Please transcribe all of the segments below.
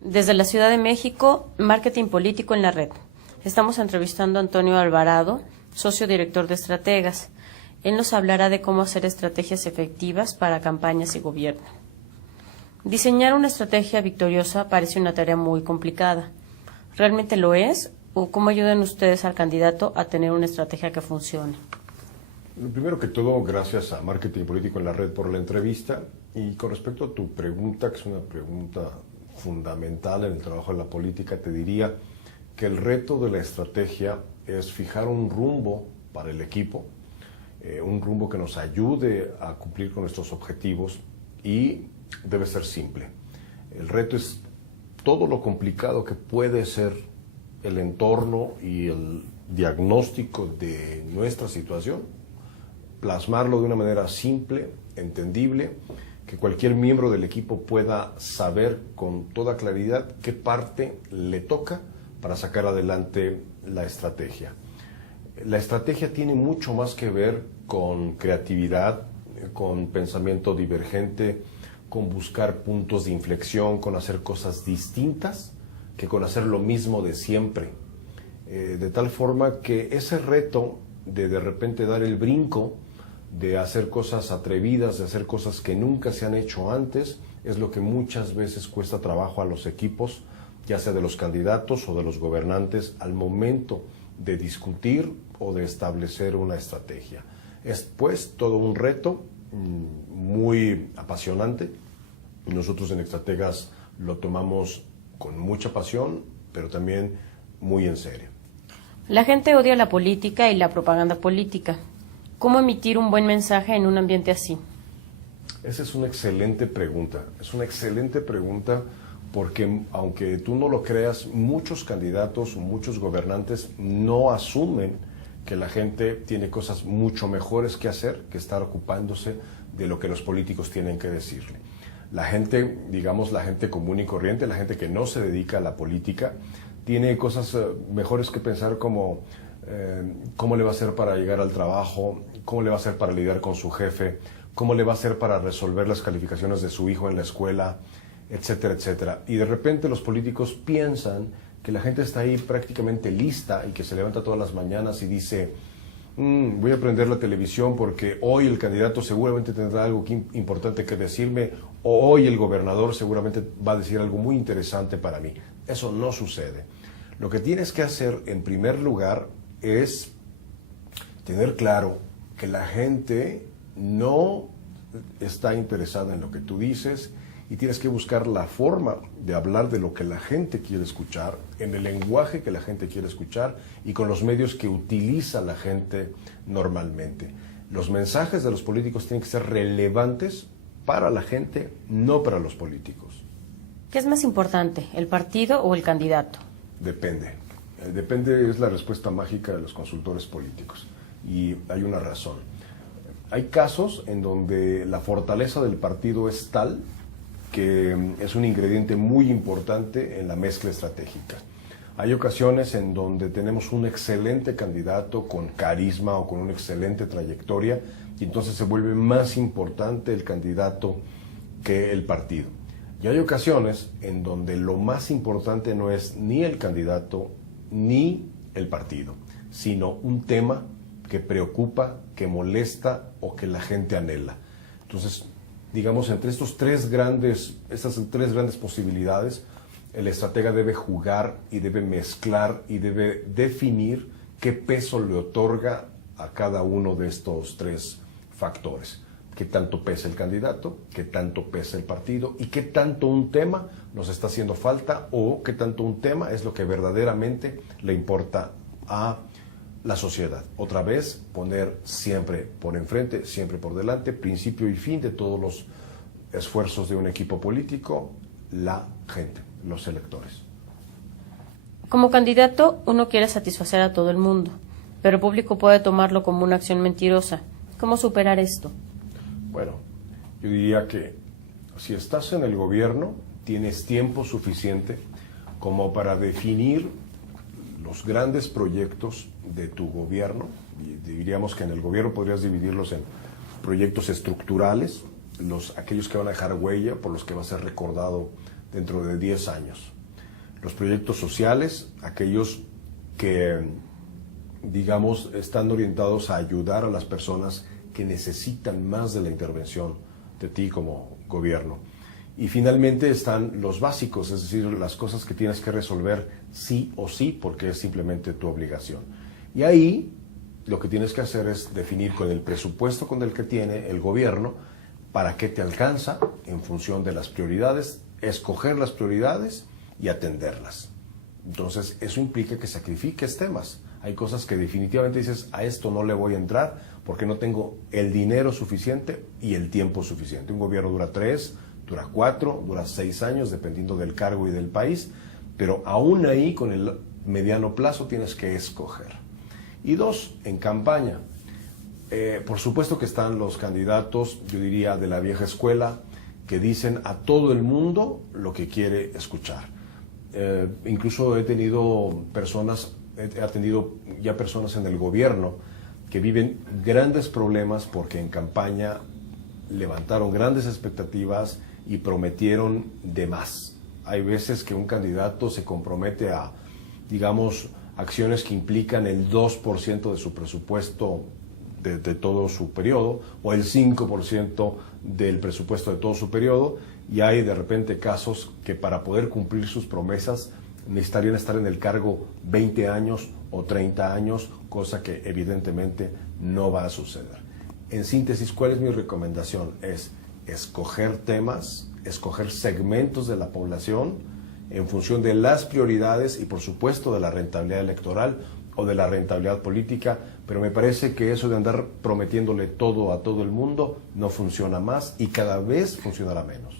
Desde la Ciudad de México, Marketing Político en la Red. Estamos entrevistando a Antonio Alvarado, socio director de Estrategas. Él nos hablará de cómo hacer estrategias efectivas para campañas y gobierno. Diseñar una estrategia victoriosa parece una tarea muy complicada. ¿Realmente lo es? ¿O cómo ayudan ustedes al candidato a tener una estrategia que funcione? Primero que todo, gracias a Marketing Político en la Red por la entrevista. Y con respecto a tu pregunta, que es una pregunta fundamental en el trabajo de la política, te diría que el reto de la estrategia es fijar un rumbo para el equipo, un rumbo que nos ayude a cumplir con nuestros objetivos y debe ser simple. El reto es todo lo complicado que puede ser el entorno y el diagnóstico de nuestra situación, plasmarlo de una manera simple, entendible, que cualquier miembro del equipo pueda saber con toda claridad qué parte le toca para sacar adelante la estrategia. La estrategia tiene mucho más que ver con creatividad, con pensamiento divergente, con buscar puntos de inflexión, con hacer cosas distintas, que con hacer lo mismo de siempre. De tal forma que ese reto de repente dar el brinco, de hacer cosas atrevidas, de hacer cosas que nunca se han hecho antes, es lo que muchas veces cuesta trabajo a los equipos, ya sea de los candidatos o de los gobernantes, al momento de discutir o de establecer una estrategia. Es pues todo un reto muy apasionante. Nosotros en Estrategas lo tomamos con mucha pasión, pero también muy en serio. La gente odia la política y la propaganda política. ¿Cómo emitir un buen mensaje en un ambiente así? Esa es una excelente pregunta. Es una excelente pregunta porque, aunque tú no lo creas, muchos candidatos o muchos gobernantes no asumen que la gente tiene cosas mucho mejores que hacer que estar ocupándose de lo que los políticos tienen que decirle. La gente, digamos, la gente común y corriente, la gente que no se dedica a la política, tiene cosas mejores que pensar como cómo le va a hacer para llegar al trabajo, cómo le va a hacer para lidiar con su jefe, cómo le va a hacer para resolver las calificaciones de su hijo en la escuela, etcétera, etcétera. Y de repente los políticos piensan que la gente está ahí prácticamente lista y que se levanta todas las mañanas y dice, voy a prender la televisión porque hoy el candidato seguramente tendrá algo importante que decirme, o hoy el gobernador seguramente va a decir algo muy interesante para mí. Eso no sucede. Lo que tienes que hacer en primer lugar es tener claro que la gente no está interesada en lo que tú dices y tienes que buscar la forma de hablar de lo que la gente quiere escuchar, en el lenguaje que la gente quiere escuchar y con los medios que utiliza la gente normalmente. Los mensajes de los políticos tienen que ser relevantes para la gente, no para los políticos. ¿Qué es más importante, el partido o el candidato? Depende. Depende es la respuesta mágica de los consultores políticos y hay una razón. Hay casos en donde la fortaleza del partido es tal que es un ingrediente muy importante en la mezcla estratégica. Hay ocasiones en donde tenemos un excelente candidato con carisma o con una excelente trayectoria y entonces se vuelve más importante el candidato que el partido. Y hay ocasiones en donde lo más importante no es ni el candidato ni el partido, sino un tema que preocupa, que molesta o que la gente anhela. Entonces, digamos, entre estas tres grandes posibilidades, el estratega debe jugar y debe mezclar y debe definir qué peso le otorga a cada uno de estos tres factores. Qué tanto pesa el candidato, qué tanto pesa el partido y qué tanto un tema nos está haciendo falta o qué tanto un tema es lo que verdaderamente le importa a la sociedad. Otra vez, poner siempre por enfrente, siempre por delante, principio y fin de todos los esfuerzos de un equipo político, la gente, los electores. Como candidato, uno quiere satisfacer a todo el mundo, pero el público puede tomarlo como una acción mentirosa. ¿Cómo superar esto? Bueno, yo diría que si estás en el gobierno, tienes tiempo suficiente como para definir los grandes proyectos de tu gobierno. Y diríamos que en el gobierno podrías dividirlos en proyectos estructurales, aquellos que van a dejar huella, por los que va a ser recordado dentro de 10 años. Los proyectos sociales, aquellos que, digamos, están orientados a ayudar a las personas que necesitan más de la intervención de ti como gobierno. Y finalmente están los básicos, es decir, las cosas que tienes que resolver sí o sí, porque es simplemente tu obligación. Y ahí lo que tienes que hacer es definir con el presupuesto con el que tiene el gobierno para qué te alcanza en función de las prioridades, escoger las prioridades y atenderlas. Entonces, eso implica que sacrifiques temas. Hay cosas que definitivamente dices, a esto no le voy a entrar porque no tengo el dinero suficiente y el tiempo suficiente. Un gobierno dura 3, dura 4, dura 6 años, dependiendo del cargo y del país, pero aún ahí, con el mediano plazo, tienes que escoger. Y 2, en campaña. Por supuesto que están los candidatos, yo diría, de la vieja escuela, que dicen a todo el mundo lo que quiere escuchar. Incluso he atendido ya personas en el gobierno que viven grandes problemas porque en campaña levantaron grandes expectativas y prometieron de más. Hay veces que un candidato se compromete a, digamos, acciones que implican el 2% de su presupuesto de todo su periodo o el 5% del presupuesto de todo su periodo, y hay de repente casos que para poder cumplir sus promesas necesitarían estar en el cargo 20 años o 30 años, cosa que evidentemente no va a suceder. En síntesis, ¿cuál es mi recomendación? Es escoger temas, escoger segmentos de la población en función de las prioridades y por supuesto de la rentabilidad electoral o de la rentabilidad política, pero me parece que eso de andar prometiéndole todo a todo el mundo no funciona más y cada vez funcionará menos.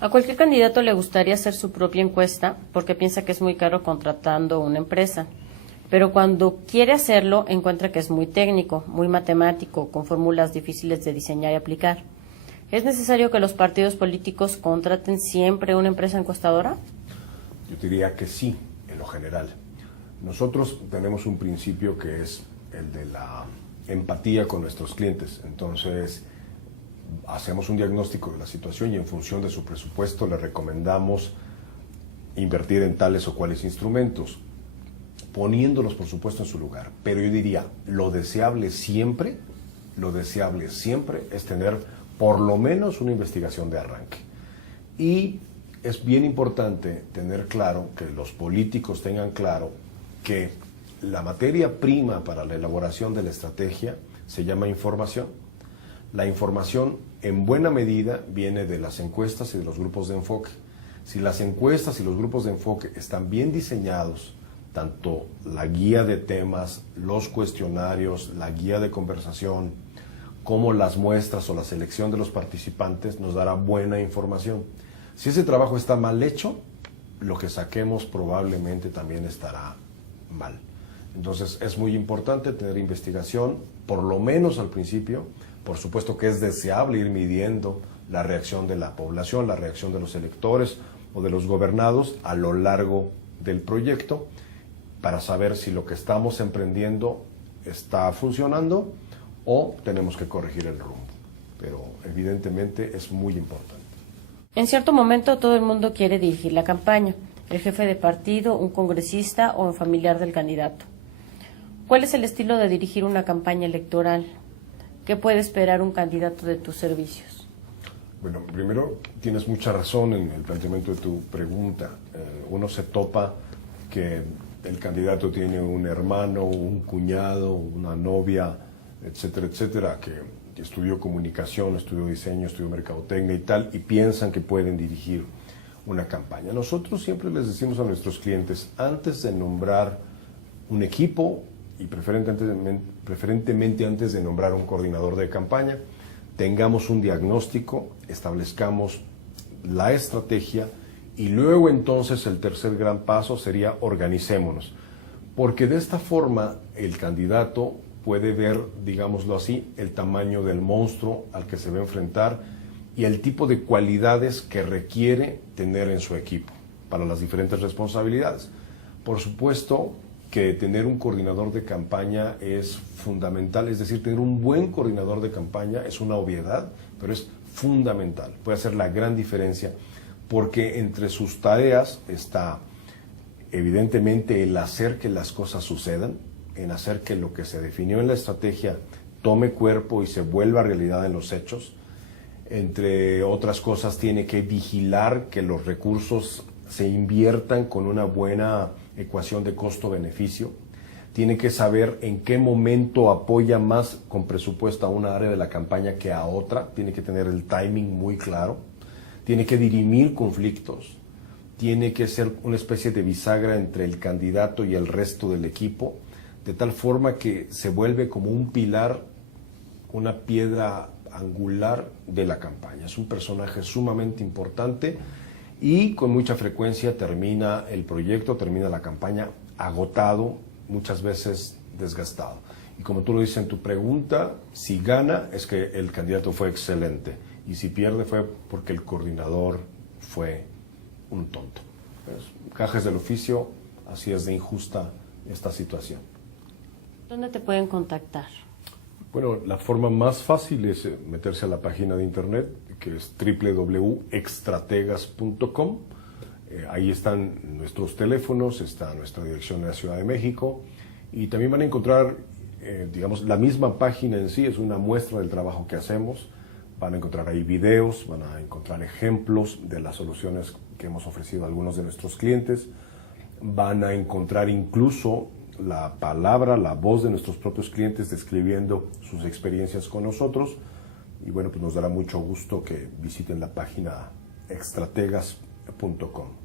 A cualquier candidato le gustaría hacer su propia encuesta porque piensa que es muy caro contratando una empresa, pero cuando quiere hacerlo encuentra que es muy técnico, muy matemático, con fórmulas difíciles de diseñar y aplicar. ¿Es necesario que los partidos políticos contraten siempre una empresa encuestadora? Yo diría que sí, en lo general. Nosotros tenemos un principio que es el de la empatía con nuestros clientes. Entonces, hacemos un diagnóstico de la situación y en función de su presupuesto le recomendamos invertir en tales o cuales instrumentos, poniéndolos, por supuesto, en su lugar. Pero yo diría, lo deseable siempre es tener por lo menos una investigación de arranque. Y es bien importante tener claro, que los políticos tengan claro, que la materia prima para la elaboración de la estrategia se llama información. La información en buena medida viene de las encuestas y de los grupos de enfoque. Si las encuestas y los grupos de enfoque están bien diseñados, tanto la guía de temas, los cuestionarios, la guía de conversación, como las muestras o la selección de los participantes, nos dará buena información. Si ese trabajo está mal hecho, lo que saquemos probablemente también estará mal. Entonces es muy importante tener investigación, por lo menos al principio. Por supuesto que es deseable ir midiendo la reacción de la población, la reacción de los electores o de los gobernados a lo largo del proyecto, para saber si lo que estamos emprendiendo está funcionando o tenemos que corregir el rumbo. Pero evidentemente es muy importante. En cierto momento todo el mundo quiere dirigir la campaña, el jefe de partido, un congresista o un familiar del candidato. ¿Cuál es el estilo de dirigir una campaña electoral? ¿Qué puede esperar un candidato de tus servicios? Bueno, primero tienes mucha razón en el planteamiento de tu pregunta. Uno se topa que el candidato tiene un hermano, un cuñado, una novia, etcétera, etcétera, que estudió comunicación, estudió diseño, estudió mercadotecnia y tal, y piensan que pueden dirigir una campaña. Nosotros siempre les decimos a nuestros clientes, antes de nombrar un equipo y preferentemente antes de nombrar un coordinador de campaña, tengamos un diagnóstico, establezcamos la estrategia y luego entonces el tercer gran paso sería organicémonos. Porque de esta forma el candidato puede ver, digámoslo así, el tamaño del monstruo al que se va a enfrentar y el tipo de cualidades que requiere tener en su equipo para las diferentes responsabilidades. Por supuesto que tener un coordinador de campaña es fundamental, es decir, tener un buen coordinador de campaña es una obviedad, pero es fundamental, puede hacer la gran diferencia, porque entre sus tareas está evidentemente el hacer que las cosas sucedan, en hacer que lo que se definió en la estrategia tome cuerpo y se vuelva realidad en los hechos. Entre otras cosas, tiene que vigilar que los recursos se inviertan con una buena ecuación de costo-beneficio. Tiene que saber en qué momento apoya más con presupuesto a una área de la campaña que a otra. Tiene que tener el timing muy claro. Tiene que dirimir conflictos. Tiene que ser una especie de bisagra entre el candidato y el resto del equipo, de tal forma que se vuelve como un pilar, una piedra angular de la campaña. Es un personaje sumamente importante y con mucha frecuencia termina el proyecto, termina la campaña agotado, muchas veces desgastado. Y como tú lo dices en tu pregunta, si gana es que el candidato fue excelente y si pierde fue porque el coordinador fue un tonto. Pues, gajes del oficio, así es de injusta esta situación. ¿Dónde te pueden contactar? Bueno, la forma más fácil es meterse a la página de internet, que es www.extrategas.com. Ahí están nuestros teléfonos, está nuestra dirección en la Ciudad de México y también van a encontrar, digamos, la misma página en sí, es una muestra del trabajo que hacemos. Van a encontrar ahí videos, van a encontrar ejemplos de las soluciones que hemos ofrecido a algunos de nuestros clientes. Van a encontrar incluso la palabra, la voz de nuestros propios clientes describiendo sus experiencias con nosotros. Y bueno, pues nos dará mucho gusto que visiten la página extrategas.com.